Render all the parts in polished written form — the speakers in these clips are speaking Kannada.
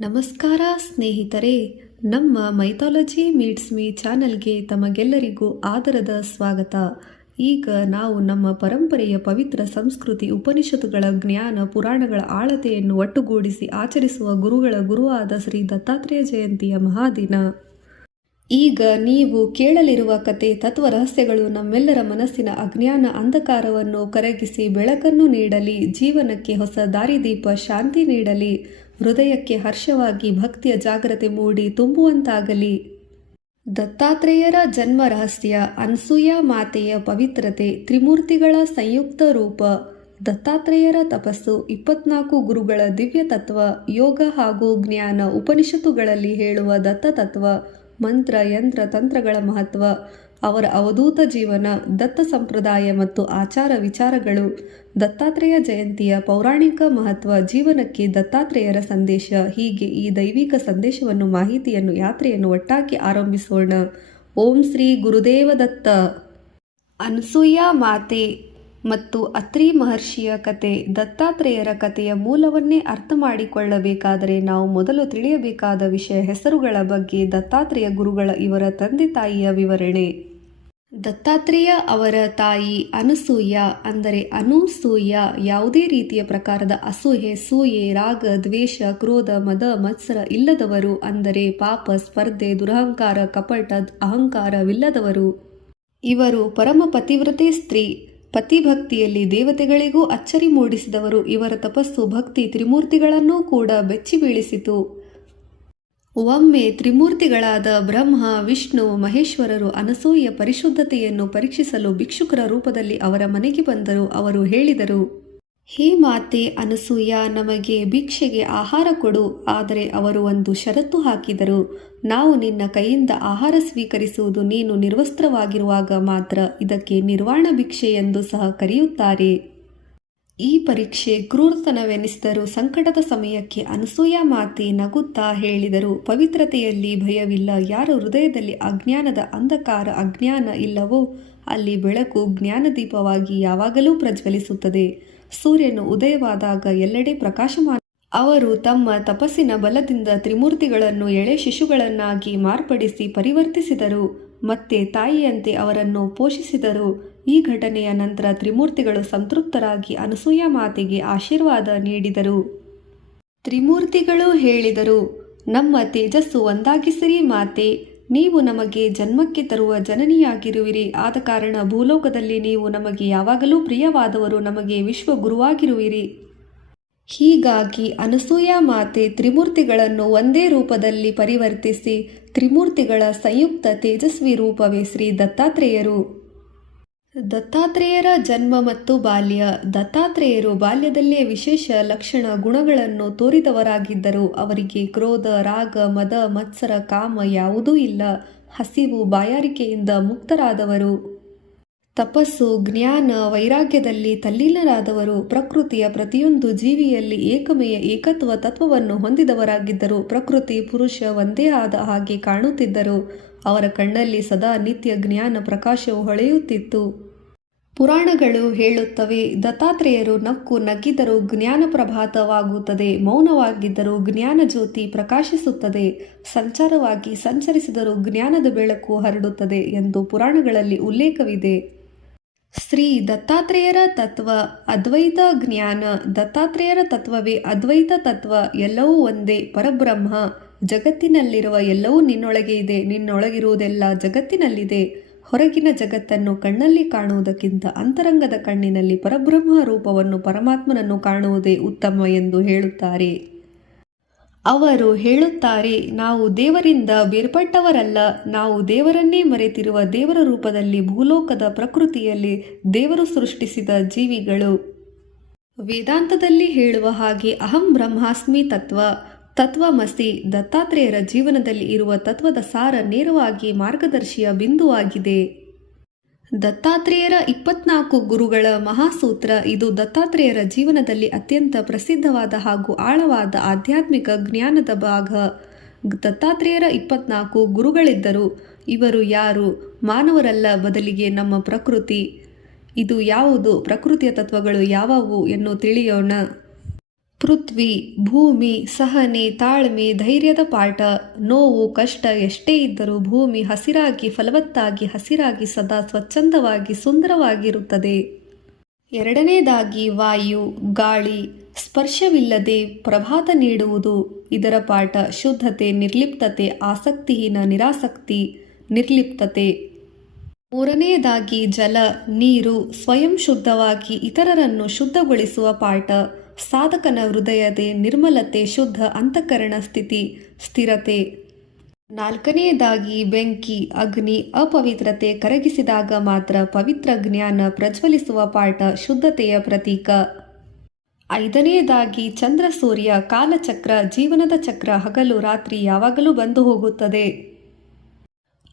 ನಮಸ್ಕಾರ ಸ್ನೇಹಿತರೆ, ನಮ್ಮ ಮೈಥಾಲಜಿ ಮೀಟ್ಸ್ ಮೀ ಚಾನಲ್ಗೆ ತಮಗೆಲ್ಲರಿಗೂ ಆದರದ ಸ್ವಾಗತ. ಈಗ ನಾವು ನಮ್ಮ ಪರಂಪರೆಯ ಪವಿತ್ರ ಸಂಸ್ಕೃತಿ, ಉಪನಿಷತ್ತುಗಳ ಜ್ಞಾನ, ಪುರಾಣಗಳ ಆಳತೆಯನ್ನು ಒಟ್ಟುಗೂಡಿಸಿ ಆಚರಿಸುವ ಗುರುಗಳ ಗುರುವಾದ ಶ್ರೀ ದತ್ತಾತ್ರೇಯ ಜಯಂತಿಯ ಮಹಾದಿನ. ಈಗ ನೀವು ಕೇಳಲಿರುವ ಕತೆ ತತ್ವ ರಹಸ್ಯಗಳು ನಮ್ಮೆಲ್ಲರ ಮನಸ್ಸಿನ ಅಜ್ಞಾನ ಅಂಧಕಾರವನ್ನು ಕರಗಿಸಿ ಬೆಳಕನ್ನು ನೀಡಲಿ, ಜೀವನಕ್ಕೆ ಹೊಸ ದಾರಿದೀಪ, ಶಾಂತಿ ನೀಡಲಿ, ಹೃದಯಕ್ಕೆ ಹರ್ಷವಾಗಿ ಭಕ್ತಿಯ ಜಾಗ್ರತೆ ಮೂಡಿ ತುಂಬುವಂತಾಗಲಿ. ದತ್ತಾತ್ರೇಯರ ಜನ್ಮ ರಹಸ್ಯ. ಅನಸೂಯ ಮಾತೆಯ ಪವಿತ್ರತೆ, ತ್ರಿಮೂರ್ತಿಗಳ ಸಂಯುಕ್ತ ರೂಪ, ದತ್ತಾತ್ರೇಯರ ತಪಸ್ಸು, 24 ಗುರುಗಳ ದಿವ್ಯ ತತ್ವ, ಯೋಗ ಹಾಗೂ ಜ್ಞಾನ, ಉಪನಿಷತ್ತುಗಳಲ್ಲಿ ಹೇಳುವ ದತ್ತತತ್ವ, ಮಂತ್ರ ಯಂತ್ರ ತಂತ್ರಗಳ ಮಹತ್ವ, ಅವರ ಅವಧೂತ ಜೀವನ, ದತ್ತ ಸಂಪ್ರದಾಯ ಮತ್ತು ಆಚಾರ ವಿಚಾರಗಳು, ದತ್ತಾತ್ರೇಯ ಜಯಂತಿಯ ಪೌರಾಣಿಕ ಮಹತ್ವ, ಜೀವನಕ್ಕೆ ದತ್ತಾತ್ರೇಯರ ಸಂದೇಶ. ಹೀಗೆ ಈ ದೈವಿಕ ಸಂದೇಶವನ್ನು, ಮಾಹಿತಿಯನ್ನು, ಯಾತ್ರೆಯನ್ನು ಒಟ್ಟಾಗಿ ಆರಂಭಿಸೋಣ. ಓಂ ಶ್ರೀ ಗುರುದೇವ ದತ್ತ. ಅನಸೂಯ ಮಾತೆ ಮತ್ತು ಅತ್ರಿ ಮಹರ್ಷಿಯ ಕತೆ. ದತ್ತಾತ್ರೇಯರ ಕಥೆಯ ಮೂಲವನ್ನೇ ಅರ್ಥ ಮಾಡಿಕೊಳ್ಳಬೇಕಾದರೆ ನಾವು ಮೊದಲು ತಿಳಿಯಬೇಕಾದ ವಿಷಯ ಹೆಸರುಗಳ ಬಗ್ಗೆ. ದತ್ತಾತ್ರೇಯ ಗುರುಗಳ ಇವರ ತಂದೆ ತಾಯಿಯ ವಿವರಣೆ. ದತ್ತಾತ್ರೇಯ ಅವರ ತಾಯಿ ಅನಸೂಯ, ಅಂದರೆ ಅನುಸೂಯ, ಯಾವುದೇ ರೀತಿಯ ಪ್ರಕಾರದ ಅಸೂಯೆ, ಸೂಯೆ, ರಾಗ, ದ್ವೇಷ, ಕ್ರೋಧ, ಮದ, ಮತ್ಸರ ಇಲ್ಲದವರು, ಅಂದರೆ ಪಾಪ, ಸ್ಪರ್ಧೆ, ದುರಹಂಕಾರ, ಕಪಟ, ಅಹಂಕಾರವಿಲ್ಲದವರು. ಇವರು ಪರಮ ಪತಿವ್ರತೆ ಸ್ತ್ರೀ. ಪತಿಭಕ್ತಿಯಲ್ಲಿ ದೇವತೆಗಳಿಗೂ ಅಚ್ಚರಿ ಮೂಡಿಸಿದವರು. ಇವರ ತಪಸ್ಸು, ಭಕ್ತಿ ತ್ರಿಮೂರ್ತಿಗಳನ್ನೂ ಕೂಡ ಬೆಚ್ಚಿ ಬೀಳಿಸಿತು. ಒಮ್ಮೆ ತ್ರಿಮೂರ್ತಿಗಳಾದ ಬ್ರಹ್ಮ, ವಿಷ್ಣು, ಮಹೇಶ್ವರರು ಅನಸೂಯ ಪರಿಶುದ್ಧತೆಯನ್ನು ಪರೀಕ್ಷಿಸಲು ಭಿಕ್ಷುಕರ ರೂಪದಲ್ಲಿ ಅವರ ಮನೆಗೆ ಬಂದರು. ಅವರು ಹೇಳಿದರು, ಹೇ ಮಾತೆ ಅನಸೂಯ, ನಮಗೆ ಭಿಕ್ಷೆಗೆ ಆಹಾರ ಕೊಡು. ಆದರೆ ಅವರು ಒಂದು ಷರತ್ತು ಹಾಕಿದರು. ನಾವು ನಿನ್ನ ಕೈಯಿಂದ ಆಹಾರ ಸ್ವೀಕರಿಸುವುದು ನೀನು ನಿರ್ವಸ್ತ್ರವಾಗಿರುವಾಗ ಮಾತ್ರ. ಇದಕ್ಕೆ ನಿರ್ವಾಣ ಭಿಕ್ಷೆ ಎಂದು ಸಹ ಕರೆಯುತ್ತಾರೆ. ಈ ಪರೀಕ್ಷೆ ಕ್ರೂರತನವೆನಿಸಿದರೂ ಸಂಕಟದ ಸಮಯಕ್ಕೆ ಅನಸೂಯ ಮಾತೆ ನಗುತ್ತಾ ಹೇಳಿದರು, ಪವಿತ್ರತೆಯಲ್ಲಿ ಭಯವಿಲ್ಲ. ಯಾರ ಹೃದಯದಲ್ಲಿ ಅಜ್ಞಾನದ ಅಂಧಕಾರ, ಅಜ್ಞಾನ ಇಲ್ಲವೋ ಅಲ್ಲಿ ಬೆಳಕು ಜ್ಞಾನದೀಪವಾಗಿ ಯಾವಾಗಲೂ ಪ್ರಜ್ವಲಿಸುತ್ತದೆ. ಸೂರ್ಯನು ಉದಯವಾದಾಗ ಎಲ್ಲೆಡೆ ಪ್ರಕಾಶಮಾನ. ಅವರು ತಮ್ಮ ತಪಸ್ಸಿನ ಬಲದಿಂದ ತ್ರಿಮೂರ್ತಿಗಳನ್ನು ಎಳೆ ಶಿಶುಗಳನ್ನಾಗಿ ಮಾರ್ಪಡಿಸಿ ಪರಿವರ್ತಿಸಿದರು. ಮತ್ತೆ ತಾಯಿಯಂತೆ ಅವರನ್ನು ಪೋಷಿಸಿದರು. ಈ ಘಟನೆಯ ನಂತರ ತ್ರಿಮೂರ್ತಿಗಳು ಸಂತೃಪ್ತರಾಗಿ ಅನಸೂಯ ಮಾತೆಗೆ ಆಶೀರ್ವಾದ ನೀಡಿದರು. ತ್ರಿಮೂರ್ತಿಗಳು ಹೇಳಿದರು, ನಮ್ಮ ತೇಜಸ್ಸು ಒಂದಾಗಿಸಿರಿ ಮಾತೆ. ನೀವು ನಮಗೆ ಜನ್ಮಕ್ಕೆ ತರುವ ಜನನಿಯಾಗಿರುವಿರಿ. ಆದ ಕಾರಣ ಭೂಲೋಕದಲ್ಲಿ ನೀವು ನಮಗೆ ಯಾವಾಗಲೂ ಪ್ರಿಯವಾದವರು, ನಮಗೆ ವಿಶ್ವಗುರುವಾಗಿರುವಿರಿ. ಹೀಗಾಗಿ ಅನಸೂಯ ಮಾತೆ ತ್ರಿಮೂರ್ತಿಗಳನ್ನು ಒಂದೇ ರೂಪದಲ್ಲಿ ಪರಿವರ್ತಿಸಿ ತ್ರಿಮೂರ್ತಿಗಳ ಸಂಯುಕ್ತ ತೇಜಸ್ವಿ ರೂಪವೇ ಶ್ರೀ ದತ್ತಾತ್ರೇಯರು. ದತ್ತಾತ್ರೇಯರ ಜನ್ಮ ಮತ್ತು ಬಾಲ್ಯ. ದತ್ತಾತ್ರೇಯರು ಬಾಲ್ಯದಲ್ಲೇ ವಿಶೇಷ ಲಕ್ಷಣ ಗುಣಗಳನ್ನು ತೋರಿದವರಾಗಿದ್ದರು. ಅವರಿಗೆ ಕ್ರೋಧ, ರಾಗ, ಮದ, ಮತ್ಸರ, ಕಾಮ ಯಾವುದೂ ಇಲ್ಲ. ಹಸಿವು, ಬಾಯಾರಿಕೆಯಿಂದ ಮುಕ್ತರಾದವರು. ತಪಸ್ಸು, ಜ್ಞಾನ, ವೈರಾಗ್ಯದಲ್ಲಿ ತಲ್ಲೀನರಾದವರು. ಪ್ರಕೃತಿಯ ಪ್ರತಿಯೊಂದು ಜೀವಿಯಲ್ಲಿ ಏಕಮೆಯ ಏಕತ್ವ ತತ್ವವನ್ನು ಹೊಂದಿದವರಾಗಿದ್ದರು. ಪ್ರಕೃತಿ, ಪುರುಷ ಒಂದೇ ಆದ ಹಾಗೆ ಕಾಣುತ್ತಿದ್ದರು. ಅವರ ಕಣ್ಣಲ್ಲಿ ಸದಾ ನಿತ್ಯ ಜ್ಞಾನ ಪ್ರಕಾಶವು ಹೊಳೆಯುತ್ತಿತ್ತು. ಪುರಾಣಗಳು ಹೇಳುತ್ತವೆ, ದತ್ತಾತ್ರೇಯರು ನಕ್ಕು ನಗಿದರೂ ಜ್ಞಾನ ಪ್ರಭಾತವಾಗುತ್ತದೆ, ಮೌನವಾಗಿದ್ದರೂ ಜ್ಞಾನ ಜ್ಯೋತಿ ಪ್ರಕಾಶಿಸುತ್ತದೆ, ಸಂಚಾರವಾಗಿ ಸಂಚರಿಸಿದರೂ ಜ್ಞಾನದ ಬೆಳಕು ಹರಡುತ್ತದೆ ಎಂದು ಪುರಾಣಗಳಲ್ಲಿ ಉಲ್ಲೇಖವಿದೆ. ಶ್ರೀ ದತ್ತಾತ್ರೇಯರ ತತ್ವ. ಅದ್ವೈತ ಜ್ಞಾನ. ದತ್ತಾತ್ರೇಯರ ತತ್ವವೇ ಅದ್ವೈತ ತತ್ವ. ಎಲ್ಲವೂ ಒಂದೇ, ಪರಬ್ರಹ್ಮ. ಜಗತ್ತಿನಲ್ಲಿರುವ ಎಲ್ಲವೂ ನಿನ್ನೊಳಗೆ ಇದೆ. ನಿನ್ನೊಳಗಿರುವುದೆಲ್ಲ ಜಗತ್ತಿನಲ್ಲಿದೆ. ಹೊರಗಿನ ಜಗತ್ತನ್ನು ಕಣ್ಣಲ್ಲಿ ಕಾಣುವುದಕ್ಕಿಂತ ಅಂತರಂಗದ ಕಣ್ಣಿನಲ್ಲಿ ಪರಬ್ರಹ್ಮ ರೂಪವನ್ನು, ಪರಮಾತ್ಮನನ್ನು ಕಾಣುವುದೇ ಉತ್ತಮ ಎಂದು ಹೇಳುತ್ತಾರೆ. ಅವರು ಹೇಳುತ್ತಾರೆ, ನಾವು ದೇವರಿಂದ ಬೇರ್ಪಟ್ಟವರಲ್ಲ. ನಾವು ದೇವರನ್ನೇ ಮರೆತಿರುವ ದೇವರ ರೂಪದಲ್ಲಿ ಭೂಲೋಕದ ಪ್ರಕೃತಿಯಲ್ಲಿ ದೇವರು ಸೃಷ್ಟಿಸಿದ ಜೀವಿಗಳು. ವೇದಾಂತದಲ್ಲಿ ಹೇಳುವ ಹಾಗೆ ಅಹಂ ಬ್ರಹ್ಮಾಸ್ಮಿ ತತ್ವ, ತತ್ವಮಸಿ. ದತ್ತಾತ್ರೇಯರ ಜೀವನದಲ್ಲಿ ಇರುವ ತತ್ವದ ಸಾರ ನೇರವಾಗಿ ಮಾರ್ಗದರ್ಶಿಯ ಬಿಂದುವಾಗಿದೆ. ದತ್ತಾತ್ರೇಯರ 24 ಗುರುಗಳ ಮಹಾಸೂತ್ರ. ಇದು ದತ್ತಾತ್ರೇಯರ ಜೀವನದಲ್ಲಿ ಅತ್ಯಂತ ಪ್ರಸಿದ್ಧವಾದ ಹಾಗೂ ಆಳವಾದ ಆಧ್ಯಾತ್ಮಿಕ ಜ್ಞಾನದ ಭಾಗ. ದತ್ತಾತ್ರೇಯರ 24 ಗುರುಗಳಿದ್ದರು. ಇವರು ಯಾರು? ಮಾನವರಲ್ಲ, ಬದಲಿಗೆ ನಮ್ಮ ಪ್ರಕೃತಿ. ಇದು ಯಾವುದು? ಪ್ರಕೃತಿಯ ತತ್ವಗಳು ಯಾವುವು ಎನ್ನು ತಿಳಿಯೋಣ. ಪೃಥ್ವಿ, ಭೂಮಿ, ಸಹನೆ, ತಾಳ್ಮೆ, ಧೈರ್ಯದ ಪಾಠ. ನೋವು, ಕಷ್ಟ ಎಷ್ಟೇ ಇದ್ದರೂ ಭೂಮಿ ಹಸಿರಾಗಿ, ಫಲವತ್ತಾಗಿ, ಹಸಿರಾಗಿ, ಸದಾ ಸ್ವಚ್ಛಂದವಾಗಿ, ಸುಂದರವಾಗಿರುತ್ತದೆ. ಎರಡನೇದಾಗಿ ವಾಯು, ಗಾಳಿ, ಸ್ಪರ್ಶವಿಲ್ಲದೆ ಪ್ರಭಾತ ನೀಡುವುದು. ಇದರ ಪಾಠ ಶುದ್ಧತೆ, ನಿರ್ಲಿಪ್ತತೆ, ಆಸಕ್ತಿಹೀನ, ನಿರಾಸಕ್ತಿ, ನಿರ್ಲಿಪ್ತತೆ. ಮೂರನೆಯದಾಗಿ ಜಲ, ನೀರು, ಸ್ವಯಂ ಶುದ್ಧವಾಗಿ ಇತರರನ್ನು ಶುದ್ಧಗೊಳಿಸುವ ಪಾಠ. ಸಾಧಕನ ಹೃದಯದ ನಿರ್ಮಲತೆ, ಶುದ್ಧ ಅಂತಃಕರಣ ಸ್ಥಿತಿ, ಸ್ಥಿರತೆ. ನಾಲ್ಕನೆಯದಾಗಿ ಬೆಂಕಿ, ಅಗ್ನಿ, ಅಪವಿತ್ರತೆ ಕರಗಿಸಿದಾಗ ಮಾತ್ರ ಪವಿತ್ರ ಜ್ಞಾನ ಪ್ರಜ್ವಲಿಸುವ ಪಾಠ, ಶುದ್ಧತೆಯ ಪ್ರತೀಕ. ಐದನೆಯದಾಗಿ ಚಂದ್ರ, ಸೂರ್ಯ, ಕಾಲಚಕ್ರ, ಜೀವನದ ಚಕ್ರ, ಹಗಲು ರಾತ್ರಿ ಯಾವಾಗಲೂ ಬಂದು ಹೋಗುತ್ತದೆ.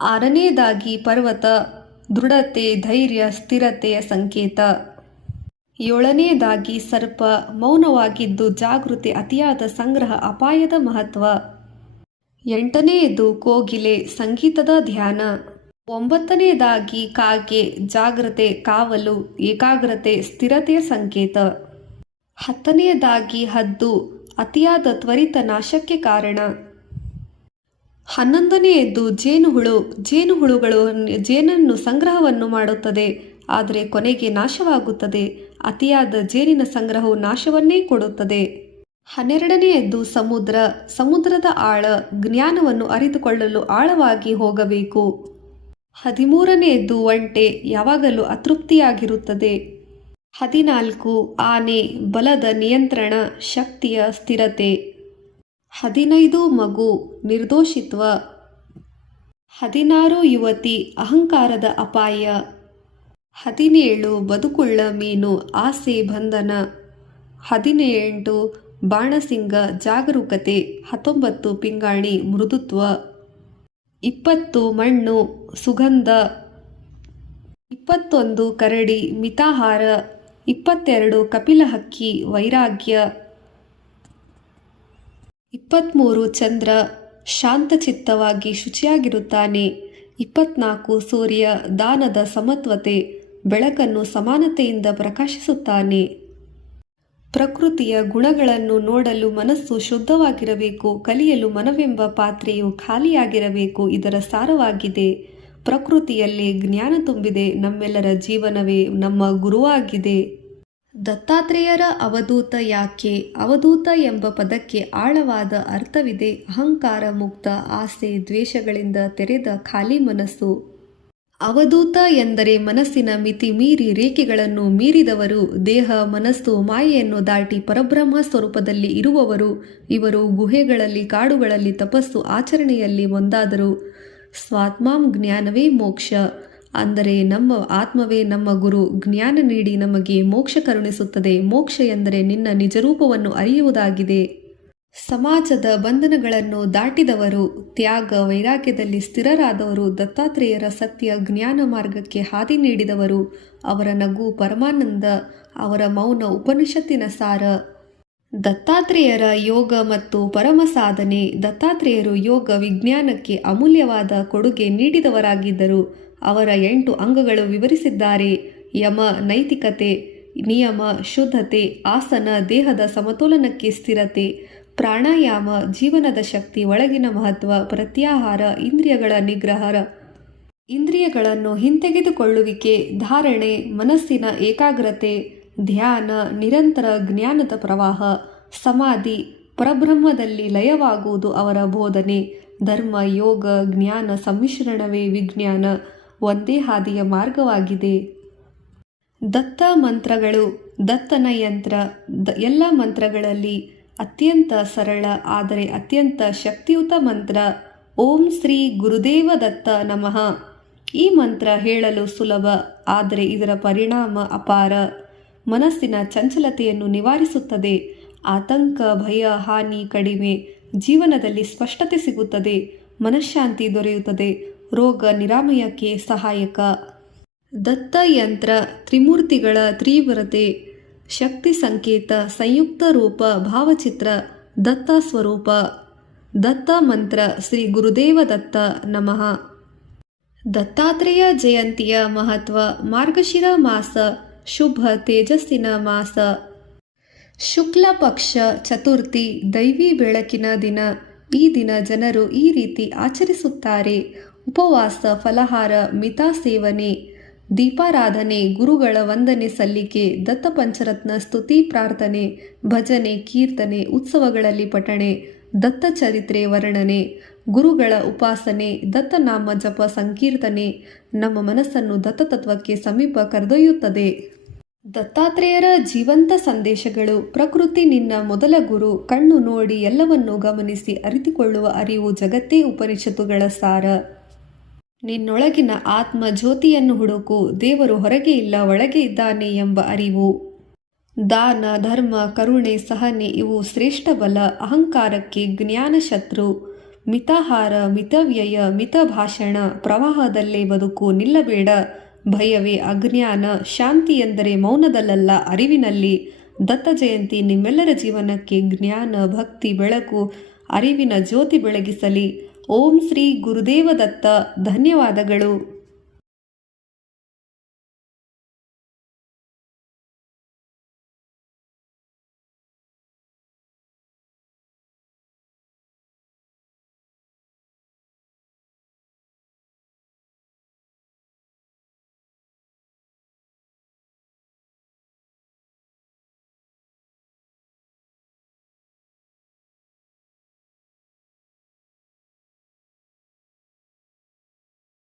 ಆರನೆಯದಾಗಿ ಪರ್ವತ, ದೃಢತೆ, ಧೈರ್ಯ, ಸ್ಥಿರತೆಯ ಸಂಕೇತ. ಏಳನೆಯದಾಗಿ ಸರ್ಪ, ಮೌನವಾಗಿದ್ದು ಜಾಗೃತಿ, ಅತಿಯಾದ ಸಂಗ್ರಹ, ಅಪಾಯದ ಮಹತ್ವ. ಎಂಟನೆಯದು ಕೋಗಿಲೆ, ಸಂಗೀತದ ಧ್ಯಾನ. ಒಂಬತ್ತನೆಯದಾಗಿ ಕಾಗೆ, ಜಾಗ್ರತೆ, ಕಾವಲು, ಏಕಾಗ್ರತೆ, ಸ್ಥಿರತೆಯ ಸಂಕೇತ. ಹತ್ತನೆಯದಾಗಿ ಹದ್ದು, ಅತಿಯಾದ ತ್ವರಿತ ನಾಶಕ್ಕೆ ಕಾರಣ. ಹನ್ನೊಂದನೆಯದ್ದು ಜೇನುಹುಳು. ಜೇನುಹುಳುಗಳು ಜೇನನ್ನು ಸಂಗ್ರಹವನ್ನು ಮಾಡುತ್ತದೆ, ಆದರೆ ಕೊನೆಗೆ ನಾಶವಾಗುತ್ತದೆ. ಅತಿಯಾದ ಜೇನಿನ ಸಂಗ್ರಹವು ನಾಶವನ್ನೇ ಕೊಡುತ್ತದೆ. 12ನೆಯದ್ದು ಸಮುದ್ರ. ಸಮುದ್ರದ ಆಳ, ಜ್ಞಾನವನ್ನು ಅರಿತುಕೊಳ್ಳಲು ಆಳವಾಗಿ ಹೋಗಬೇಕು. 13ನೆಯದ್ದು ಒಂಟೆ, ಯಾವಾಗಲೂ ಅತೃಪ್ತಿಯಾಗಿರುತ್ತದೆ. 14 ಆನೆ, ಬಲದ ನಿಯಂತ್ರಣ, ಶಕ್ತಿಯ ಸ್ಥಿರತೆ. 15 ಮಗು, ನಿರ್ದೋಷಿತ್ವ. 16 ಯುವತಿ, ಅಹಂಕಾರದ ಅಪಾಯ. 17 ಬದುಕುಳ್ಳ ಮೀನು, ಆಸೆ, ಬಂಧನ. 18 ಬಾಣಸಿಂಗ, ಜಾಗರೂಕತೆ. 19 ಪಿಂಗಾಣಿ, ಮೃದುತ್ವ. 20 ಮಣ್ಣು, ಸುಗಂಧ. 21 ಕರಡಿ, ಮಿತಾಹಾರ. 22 ಕಪಿಲಹಕ್ಕಿ, ವೈರಾಗ್ಯ. 23 ಚಂದ್ರ, ಶಾಂತಚಿತ್ತವಾಗಿ ಶುಚಿಯಾಗಿರುತ್ತಾನೆ. 24 ಸೂರ್ಯ, ದಾನದ ಸಮತ್ವತೆ, ಬೆಳಕನ್ನು ಸಮಾನತೆಯಿಂದ ಪ್ರಕಾಶಿಸುತ್ತಾನೆ. ಪ್ರಕೃತಿಯ ಗುಣಗಳನ್ನು ನೋಡಲು ಮನಸ್ಸು ಶುದ್ಧವಾಗಿರಬೇಕು, ಕಲಿಯಲು ಮನವೆಂಬ ಪಾತ್ರೆಯು ಖಾಲಿಯಾಗಿರಬೇಕು. ಇದರ ಸಾರವಾಗಿದೆ. ಪ್ರಕೃತಿಯಲ್ಲಿ ಜ್ಞಾನ ತುಂಬಿದೆ, ನಮ್ಮೆಲ್ಲರ ಜೀವನವೇ ನಮ್ಮ ಗುರುವಾಗಿದೆ. ದತ್ತಾತ್ರೇಯರ ಅವಧೂತ ಯಾಕೆ? ಅವಧೂತ ಎಂಬ ಪದಕ್ಕೆ ಆಳವಾದ ಅರ್ಥವಿದೆ. ಅಹಂಕಾರ ಮುಕ್ತ, ಆಸೆ ದ್ವೇಷಗಳಿಂದ ತೆರೆದ ಖಾಲಿ ಮನಸ್ಸು. ಅವಧೂತ ಎಂದರೆ ಮನಸ್ಸಿನ ಮಿತಿ ಮೀರಿ ರೇಖೆಗಳನ್ನು ಮೀರಿದವರು, ದೇಹ ಮನಸ್ಸು ಮಾಯೆಯನ್ನು ದಾಟಿ ಪರಬ್ರಹ್ಮ ಸ್ವರೂಪದಲ್ಲಿ ಇರುವವರು. ಇವರು ಗುಹೆಗಳಲ್ಲಿ, ಕಾಡುಗಳಲ್ಲಿ ತಪಸ್ಸು ಆಚರಣೆಯಲ್ಲಿ ಒಂದಾದರು. ಸ್ವಾತ್ಮಾಂ ಜ್ಞಾನವೇ ಮೋಕ್ಷ, ಅಂದರೆ ನಮ್ಮ ಆತ್ಮವೇ ನಮ್ಮ ಗುರು. ಜ್ಞಾನ ನೀಡಿ ನಮಗೆ ಮೋಕ್ಷ ಕರುಣಿಸುತ್ತದೆ. ಮೋಕ್ಷ ಎಂದರೆ ನಿನ್ನ ನಿಜರೂಪವನ್ನು ಅರಿಯುವುದಾಗಿದೆ. ಸಮಾಜದ ಬಂಧನಗಳನ್ನು ದಾಟಿದವರು, ತ್ಯಾಗ ವೈರಾಗ್ಯದಲ್ಲಿ ಸ್ಥಿರರಾದವರು, ದತ್ತಾತ್ರೇಯರ ಸತ್ಯ ಜ್ಞಾನ ಮಾರ್ಗಕ್ಕೆ ಹಾದಿ ನೀಡಿದವರು. ಅವರ ನಗು ಪರಮಾನಂದ, ಅವರ ಮೌನ ಉಪನಿಷತ್ತಿನ ಸಾರ. ದತ್ತಾತ್ರೇಯರ ಯೋಗ ಮತ್ತು ಪರಮ ಸಾಧನೆ. ದತ್ತಾತ್ರೇಯರು ಯೋಗ ವಿಜ್ಞಾನಕ್ಕೆ ಅಮೂಲ್ಯವಾದ ಕೊಡುಗೆ ನೀಡಿದವರಾಗಿದ್ದರು. ಅವರ 8 ಅಂಗಗಳು ವಿವರಿಸಿದ್ದಾರೆ. ಯಮ, ನೈತಿಕತೆ, ನಿಯಮ, ಶುದ್ಧತೆ, ಆಸನ, ದೇಹದ ಸಮತೋಲನಕ್ಕೆ ಸ್ಥಿರತೆ, ಪ್ರಾಣಾಯಾಮ, ಜೀವನದ ಶಕ್ತಿ, ಒಳಗಿನ ಮಹತ್ವ, ಪ್ರತ್ಯಾಹಾರ, ಇಂದ್ರಿಯಗಳ ನಿಗ್ರಹ, ಇಂದ್ರಿಯಗಳನ್ನು ಹಿಂತೆಗೆದುಕೊಳ್ಳುವಿಕೆ, ಧಾರಣೆ, ಮನಸ್ಸಿನ ಏಕಾಗ್ರತೆ, ಧ್ಯಾನ, ನಿರಂತರ ಜ್ಞಾನದ ಪ್ರವಾಹ, ಸಮಾಧಿ, ಪರಬ್ರಹ್ಮದಲ್ಲಿ ಲಯವಾಗುವುದು ಅವರ ಬೋಧನೆ. ಧರ್ಮ, ಯೋಗ, ಜ್ಞಾನ ಸಮ್ಮಿಶ್ರಣವೇ ವಿಜ್ಞಾನ. ಒಂದೇ ಹಾದಿಯ ಮಾರ್ಗವಾಗಿದೆ. ದತ್ತ ಮಂತ್ರಗಳು. ದತ್ತನ ಯಂತ್ರ. ಎಲ್ಲ ಮಂತ್ರಗಳಲ್ಲಿ ಅತ್ಯಂತ ಸರಳ ಆದರೆ ಅತ್ಯಂತ ಶಕ್ತಿಯುತ ಮಂತ್ರ ಓಂ ಶ್ರೀ ಗುರುದೇವ ದತ್ತ ನಮಃ. ಈ ಮಂತ್ರ ಹೇಳಲು ಸುಲಭ, ಆದರೆ ಇದರ ಪರಿಣಾಮ ಅಪಾರ. ಮನಸ್ಸಿನ ಚಂಚಲತೆಯನ್ನು ನಿವಾರಿಸುತ್ತದೆ. ಆತಂಕ, ಭಯ, ಹಾನಿ ಕಡಿಮೆ. ಜೀವನದಲ್ಲಿ ಸ್ಪಷ್ಟತೆ ಸಿಗುತ್ತದೆ. ಮನಃಶಾಂತಿ ದೊರೆಯುತ್ತದೆ. ರೋಗ ನಿರಾಮಯಕ್ಕೆ ಸಹಾಯಕ. ದತ್ತ ಯಂತ್ರ ತ್ರಿಮೂರ್ತಿಗಳ ತೀವ್ರತೆ, ಶಕ್ತಿ ಸಂಕೇತ, ಸಂಯುಕ್ತ ರೂಪ, ಭಾವಚಿತ್ರ, ದತ್ತ ಸ್ವರೂಪ. ದತ್ತ ಮಂತ್ರ ಶ್ರೀ ಗುರುದೇವ ದತ್ತ ನಮಃ. ದತ್ತಾತ್ರೇಯ ಜಯಂತಿಯ ಮಹತ್ವ. ಮಾರ್ಗಶಿರ ಮಾಸ ಶುಭ ತೇಜಸ್ಸಿನ ಮಾಸ. ಶುಕ್ಲ ಪಕ್ಷ ಚತುರ್ಥಿ ದೈವಿ ಬೆಳಕಿನ ದಿನ. ಈ ದಿನ ಜನರು ಈ ರೀತಿ ಆಚರಿಸುತ್ತಾರೆ: ಉಪವಾಸ, ಫಲಹಾರ, ಮಿತ ಸೇವನೆ, ದೀಪಾರಾಧನೆ, ಗುರುಗಳ ವಂದನೆ ಸಲ್ಲಿಕೆ, ದತ್ತ ಪಂಚರತ್ನ ಸ್ತುತಿ ಪ್ರಾರ್ಥನೆ, ಭಜನೆ, ಕೀರ್ತನೆ, ಉತ್ಸವಗಳಲ್ಲಿ ಪಠಣೆ, ದತ್ತ ಚರಿತ್ರೆ ವರ್ಣನೆ, ಗುರುಗಳ ಉಪಾಸನೆ, ದತ್ತನಾಮ ಜಪ ಸಂಕೀರ್ತನೆ ನಮ್ಮ ಮನಸ್ಸನ್ನು ದತ್ತತತ್ವಕ್ಕೆ ಸಮೀಪ ಕರೆದೊಯ್ಯುತ್ತದೆ. ದತ್ತಾತ್ರೇಯರ ಜೀವಂತ ಸಂದೇಶಗಳು. ಪ್ರಕೃತಿ ನಿನ್ನ ಮೊದಲ ಗುರು. ಕಣ್ಣು ನೋಡಿ ಎಲ್ಲವನ್ನೂ ಗಮನಿಸಿ ಅರಿತುಕೊಳ್ಳುವ ಅರಿವು ಜಗತ್ತೇ ಉಪನಿಷತ್ತುಗಳ ಸಾರ. ನಿನ್ನೊಳಗಿನ ಆತ್ಮ ಜ್ಯೋತಿಯನ್ನು ಹುಡುಕು. ದೇವರು ಹೊರಗೆ ಇಲ್ಲ, ಒಳಗೆ ಇದ್ದಾನೆ ಎಂಬ ಅರಿವು. ದಾನ, ಧರ್ಮ, ಕರುಣೆ, ಸಹನೆ ಇವು ಶ್ರೇಷ್ಠ ಬಲ. ಅಹಂಕಾರಕ್ಕೆ ಜ್ಞಾನ ಶತ್ರು. ಮಿತಾಹಾರ, ಮಿತವ್ಯಯ, ಮಿತ ಭಾಷಣ. ಪ್ರವಾಹದಲ್ಲೇ ಬದುಕು, ನಿಲ್ಲಬೇಡ. ಭಯವೇ ಅಜ್ಞಾನ. ಶಾಂತಿ ಎಂದರೆ ಮೌನದಲ್ಲ, ಅರಿವಿನಲ್ಲಿ. ದತ್ತ ಜಯಂತಿ ನಿಮ್ಮೆಲ್ಲರ ಜೀವನಕ್ಕೆ ಜ್ಞಾನ, ಭಕ್ತಿ, ಬೆಳಕು, ಅರಿವಿನ ಜ್ಯೋತಿ ಬೆಳಗಿಸಲಿ. ಓಂ ಶ್ರೀ ಗುರುದೇವ ದತ್ತ. ಧನ್ಯವಾದಗಳು.